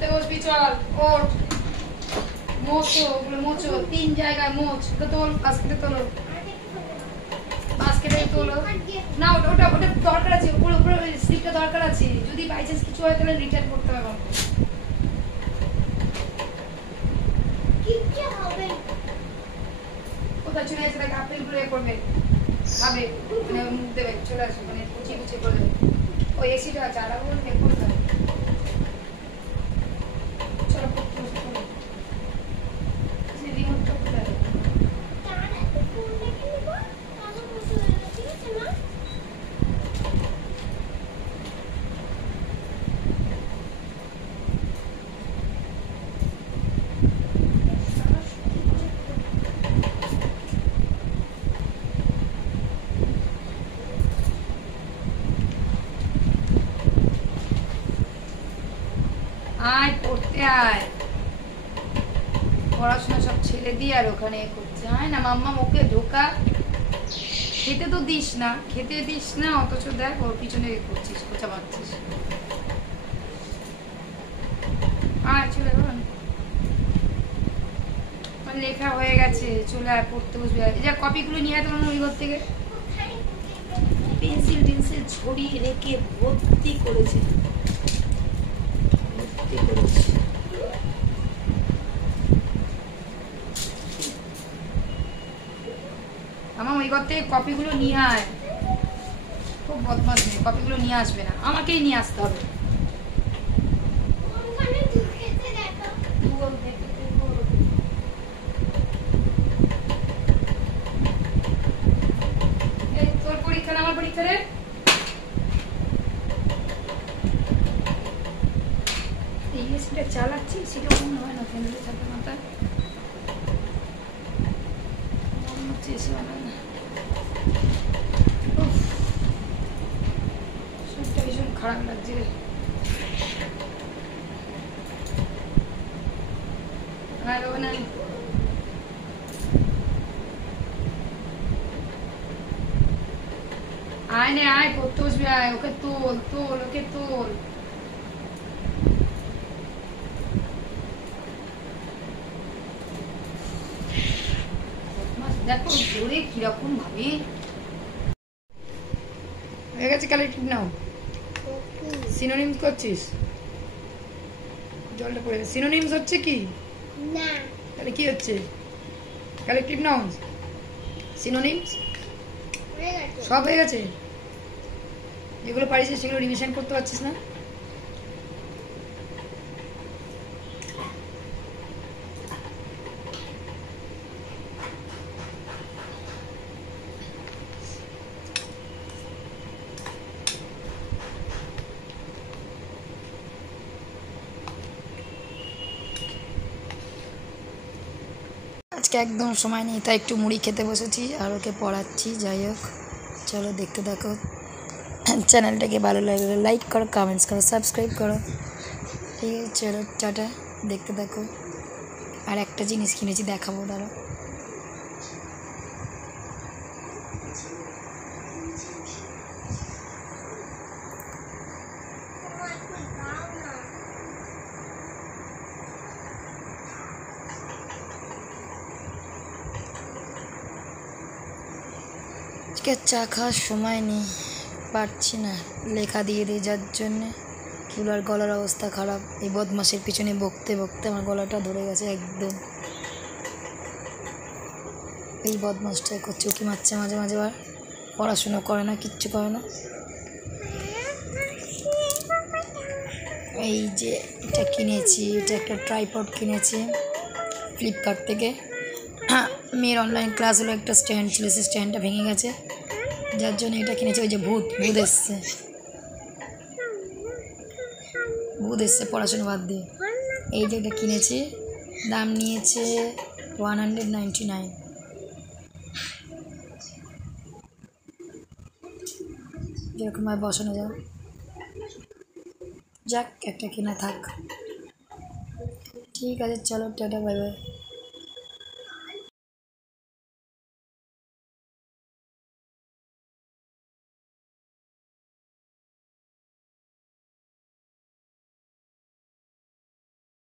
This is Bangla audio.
পড়তে বসবি চল ওঠ মোচো ওগুলো মোচো 3 জায়গায় মোচ তোল বাস্কেটে তোলো বাস্কেটে তোলো না ওটা ওটা ওটা দরকার আছে উপরে উপরে স্লিপটা দরকার আছে যদি বাই চান্স কিছু হয় তাহলে রিটার্ন করতে হবে কি হবে কোথায় চলে আসে দেখ আপেলগুলো এ করবে খাবে মানে মুখ দেবে চলে আসবে মানে কুচিয়ে কুচিয়ে করে দেবে ওই এসিটা চালাবো এ করবে চলো পড়তে বসে চলো রিমোটটা কোথায় আয় পড়তে আয় পড়াশোনা সব ছেড়ে দিয়ে আর ওখানে করছে আয় না মাম্মা ওকে ঢোকা খেতে তো দিস না খেতে দিস না অথচ দেখ ওর পিছনে করছিস কোচা পাচ্ছিস আয় চলে আমার লেখা হয়ে গেছে চলে আয় পড়তে বসবি এই যা কপিগুলো নিয়ে আয় তোমার ওই ঘর থেকে পেন্সিল টেন্সিল ছড়িয়ে রেখে ভর্তি করেছে আমার ওই ঘর থেকে কপিগুলো নিয়ে আয় খুব বদমাশ নেই কপিগুলো নিয়ে আসবে না আমাকেই নিয়ে আসতে হবে তোর পরীক্ষা না আমার পরীক্ষা রে এই এসিটা চালাচ্ছি সেটা মনে হয় না ফ্যামিলি থাকে মাথায় মনে হচ্ছে এসে বানায় না শরীরটা ভীষণ খারাপ লাগছে রে আয় বাবা না আয় নে আয় পড়তে বসবি আয় ওকে তোল তোল ওকে তোল দেখো জোরে কিরকম ভাবে হয়ে গেছে কালেক্টিভ নাও সিনোনিমস করছিস জলটা পড়ে সিনোনিমস হচ্ছে কি না তাহলে কি হচ্ছে কালেক্টিভ নাউন্স সিনোনিমস সব হয়ে গেছে যেগুলো পারিস সেগুলো রিভিশন করতে পারছিস না আজকে একদম সময় নেই তাই একটু মুড়ি খেতে বসেছি আর ওকে পড়াচ্ছি যাই হোক চলো দেখতে দেখো চ্যানেলটাকে ভালো লাগলে লাইক করো কমেন্টস করো সাবস্ক্রাইব করো ঠিক আছে চলো টাটা দেখতে দেখো আর একটা জিনিস কিনেছি দেখাবো দাঁড়ো আজকে চা খাওয়ার সময় নেই পারছি না লেখা দিয়ে দিই যার জন্যে চুলার গলার অবস্থা খারাপ এই বদমাসের পিছনে বকতে বকতে আমার গলাটা ধরে গেছে একদম এই বদমাসটা করছে উকি মারছে মাঝে মাঝে আর পড়াশুনো করে না কিচ্ছু করে না এই যে এটা কিনেছি এটা একটা ট্রাইপড কিনেছি ফ্লিপকার্ট থেকে মেয়ের অনলাইন ক্লাস হলো একটা স্ট্যান্ড ছিল সেই স্ট্যান্ডটা ভেঙে গেছে যার জন্য এটা কিনেছি ওই যে ভূত এসছে পড়াশোনা বাদ দিয়ে এই যে এটা কিনেছি দাম নিয়েছে 199 যেরকমভাবে বসানো যায় যাক একটা কিনা থাক ঠিক আছে চলো টাটা বাই বাই